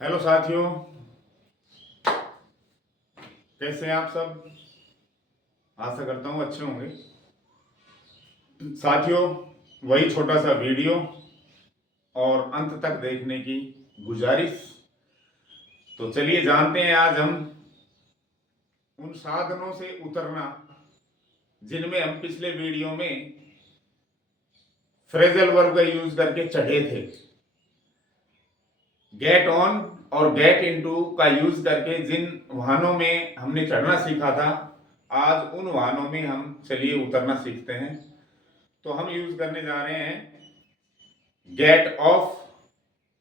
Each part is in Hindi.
हेलो साथियों, कैसे हैं आप सब। आशा करता हूँ अच्छे होंगे। साथियों, वही छोटा सा वीडियो और अंत तक देखने की गुजारिश। तो चलिए जानते हैं आज हम उन साधनों से उतरना जिनमें हम पिछले वीडियो में फ्रेजल वर्ब का यूज करके चढ़े थे। गेट ऑन और गेट इनटू का यूज करके जिन वाहनों में हमने चढ़ना सीखा था, आज उन वाहनों में हम चलिए उतरना सीखते हैं। तो हम यूज करने जा रहे हैं गेट ऑफ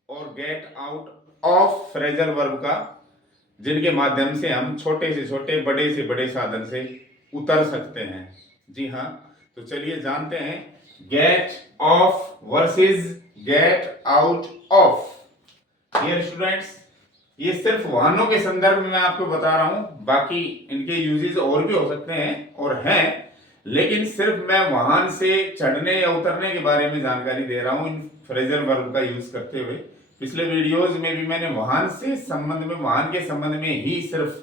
और gate out of phrasal verb का, जिनके माध्यम से हम छोटे से छोटे बड़े से बड़े साधन से उतर सकते हैं। जी हाँ, तो चलिए जानते हैं get off versus get out of. Dear students, ये सिर्फ वाहनों के संदर्भ में मैं आपको बता रहा हूं, बाकी इनके यूजेस और भी हो सकते हैं और हैं, लेकिन सिर्फ मैं वाहन से चढ़ने या उतरने के बारे में जानकारी दे रहा हूं इन फ्रेजल वर्ब का यूज करते हुए। पिछले वीडियोस में भी मैंने वाहन से संबंध में, वाहन के संबंध में ही सिर्फ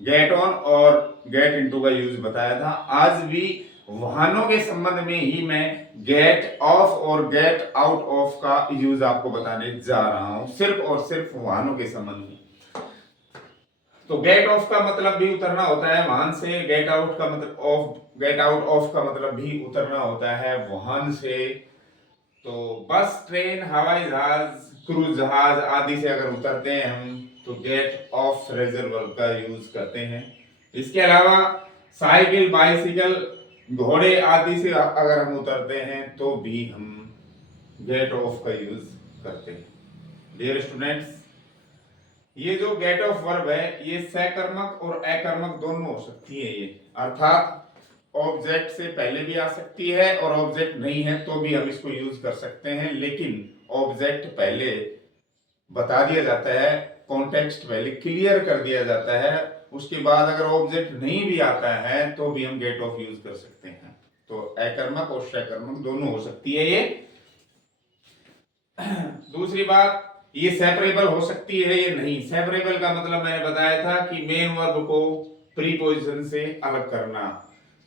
गेट ऑन और गेट इनटू का यूज बताया था। आज भी वाहनों के संबंध में ही मैं गेट ऑफ और गेट आउट ऑफ का यूज आपको बताने जा रहा हूं, सिर्फ और सिर्फ वाहनों के संबंध में। तो गेट ऑफ का मतलब भी उतरना होता है वाहन से, गेट आउट का मतलब गेट आउट ऑफ का मतलब भी उतरना होता है वाहन से। तो बस, ट्रेन, हवाई जहाज, क्रूज जहाज आदि से अगर उतरते हैं हम तो गेट ऑफ फ्रेजल वर्ब का यूज करते हैं। इसके अलावा साइकिल, बाइसिकल, घोड़े आदि से अगर हम उतरते हैं तो भी हम गेट ऑफ का यूज करते हैं। डियर स्टूडेंट्स, ये जो गेट ऑफ वर्ब है ये सकर्मक और अकर्मक दोनों हो सकती है। ये अर्थात ऑब्जेक्ट से पहले भी आ सकती है और ऑब्जेक्ट नहीं है तो भी हम इसको यूज कर सकते हैं, लेकिन ऑब्जेक्ट पहले बता दिया जाता है, कॉन्टेक्स्ट पहले क्लियर कर दिया जाता है। उसके बाद अगर ऑब्जेक्ट नहीं भी आता है तो भी हम गेट ऑफ यूज कर सकते हैं। तो अकर्मक और सकर्मक दोनों हो सकती है ये। दूसरी बात, ये सेपरेबल हो सकती है, ये नहीं। सेपरेबल का मतलब मैंने बताया था कि मेन वर्ब को प्रीपोजिशन से अलग करना।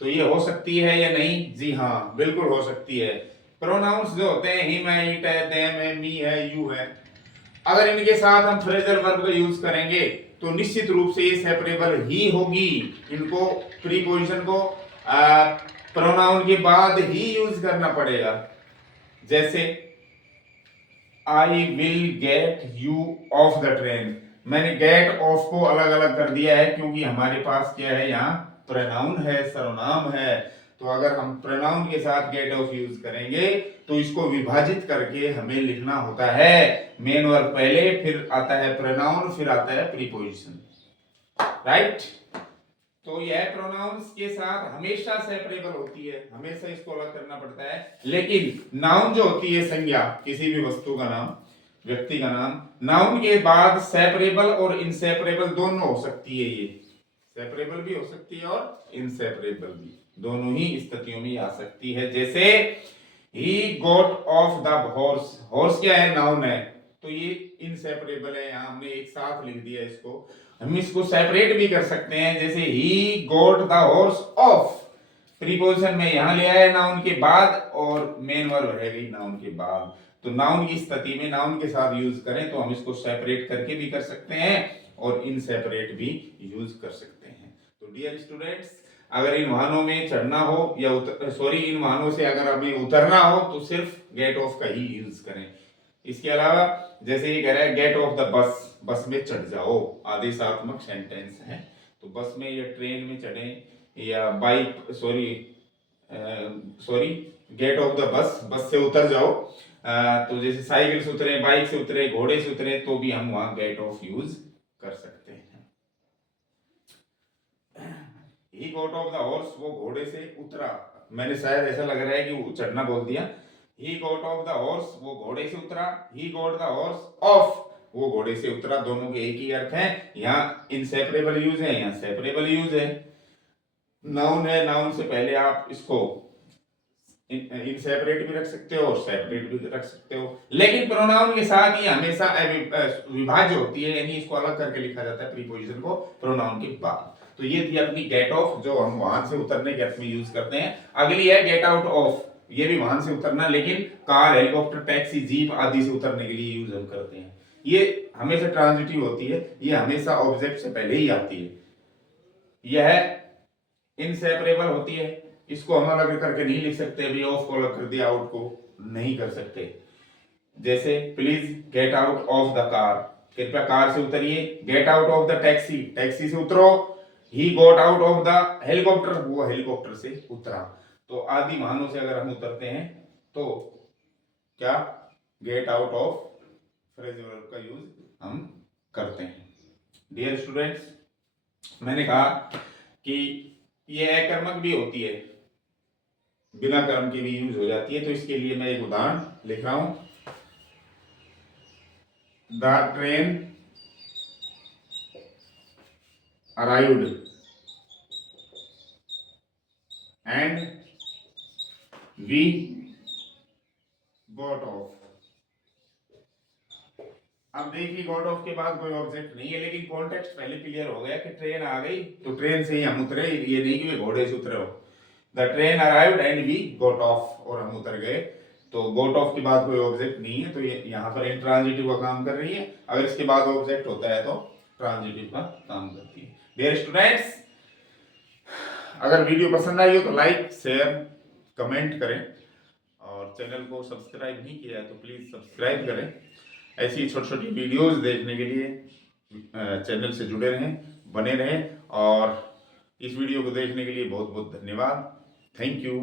तो ये हो सकती है या नहीं? जी हाँ, बिल्कुल हो सकती है। प्रोनाउंस जो होते हैं हिम है, इट है, देम है, मी है, यू है, अगर इनके साथ हम फ्रेजल वर्ब का यूज करेंगे तो निश्चित रूप से ये सेपरेबल ही होगी। इनको प्रीपोजिशन को प्रोनाउन के बाद ही यूज करना पड़ेगा। जैसे I will get you of the train, मैंने गेट ऑफ को अलग अलग कर दिया है क्योंकि हमारे पास क्या है, यहाँ प्रोनाउन है, सर्वनाम है। तो अगर हम प्रोनाउन के साथ गेट ऑफ यूज करेंगे तो इसको विभाजित करके हमें लिखना होता है मेन वर्ब पहले, फिर आता है प्रोनाउन, फिर आता है प्रीपोजिशन। राइट? तो यह प्रोनाउंस के साथ हमेशा सेपरेबल होती है, हमेशा इसको अलग करना पड़ता है। लेकिन नाउन जो होती है, संज्ञा, किसी भी वस्तु का नाम, व्यक्ति का नाम, नाउन के बाद सेपरेबल और इनसेपरेबल दोनों हो सकती है। ये सेपरेबल भी हो सकती है और इनसेपरेबल भी, दोनों ही स्थितियों में आ सकती है। जैसे he got off the horse, horse क्या है? नाउन है, तो ये इनसेपरेबल है, यहां हमने एक साथ लिख दिया इसको। हम इसको सेपरेट भी कर सकते हैं, जैसे he got the horse of, preposition में यहां ले आया नाउन के बाद और मेन वर्ब रहेगी नाउन के बाद। तो नाउन की स्थिति में नाउन के साथ यूज करें तो हम इसको सेपरेट करके भी कर सकते हैं और इनसेपरेट भी यूज कर सकते हैं। तो डियर स्टूडेंट्स, अगर इन वाहनों में चढ़ना हो या इन वाहनों से अगर हमें उतरना हो तो सिर्फ गेट ऑफ का ही यूज करें। इसके अलावा जैसे ये कह रहा है गेट ऑफ द बस, बस में चढ़ जाओ, आदेशात्मक सेंटेंस है। तो बस में या ट्रेन में चढ़े या bike sorry get off the bus, bus से उतर जाओ। तो जैसे साइकिल से उतरे, बाइक से उतरे, घोड़े से उतरे, तो भी हम वहां गेट ऑफ यूज कर सकते हैं। He got off the horse, वो घोड़े से उतरा, मैंने शायद ऐसा लग रहा है कि वो चढ़ना बोल दिया। He got off the horse, वो घोड़े से उतरा। He got the horse of, वो घोड़े से उतरा। दोनों के एक ही अर्थ है, यहाँ इनसेपरेबल यूज है, यहाँ सेपरेबल यूज है। नाउन है, नाउन से पहले आप इसको इन सेपरेट भी रख सकते हो और सेपरेट भी रख सकते हो, लेकिन प्रोनाउन के साथ ये हमेशा विभाज्य होती है, यानी इसको अलग करके लिखा जाता है प्रीपोजिशन को प्रोनाउन के बाद। तो ये थी अपनी गेट ऑफ, जो हम वहां से उतरने के अर्थ में यूज करते हैं। अगली है गेट आउट ऑफ, ये भी वहां से उतरना, लेकिन कार, हेलीकॉप्टर, टैक्सी, जीप आदि से उतरने के लिए यूज हम करते हैं। ये हमेशा ट्रांजिटिव होती है, ये हमेशा ऑब्जेक्ट से पहले ही आती है। यह इनसेपरेबल होती है, इसको हम अलग करके नहीं लिख सकते, अभी ऑफ को अलग कर दिया, आउट को नहीं कर सकते। जैसे please get out of the car, कृपया कार से उतरिए। Get out of the taxi, taxi से उतरो। He got out of the helicopter, वो हेलीकॉप्टर से उतरा। तो आदि वाहनों से अगर हम उतरते हैं तो क्या gate out of phrasal verb का यूज हम करते हैं। डियर स्टूडेंट्स, मैंने कहा कि ये अकर्मक भी होती है, बिना कर्म की भी यूज हो जाती है, तो इसके लिए मैं एक उदाहरण लिख रहा हूं। The train arrived and we got off. अब देखिए, गॉट ऑफ के बाद कोई ऑब्जेक्ट नहीं है, लेकिन कॉन्टेक्स्ट पहले क्लियर हो गया कि ट्रेन आ गई तो ट्रेन से ही हम उतरे, ये नहीं कि वे घोड़े से उतरे हो। The train arrived and we got off, और हम उतर गए। तो गॉट ऑफ के बाद कोई ऑब्जेक्ट नहीं है, तो ये यहाँ पर इंट्रांजिटिव का काम कर रही है। अगर इसके बाद ऑब्जेक्ट होता है तो ट्रांजिटिव का काम करती है। डियर स्टूडेंट्स, अगर वीडियो पसंद आई हो तो लाइक, शेयर, कमेंट करें, और चैनल को सब्सक्राइब नहीं किया है तो प्लीज़ सब्सक्राइब करें। ऐसी छोटी छोटी वीडियोस देखने के लिए चैनल से जुड़े रहें, बने रहें, और इस वीडियो को देखने के लिए बहुत बहुत धन्यवाद। Thank you.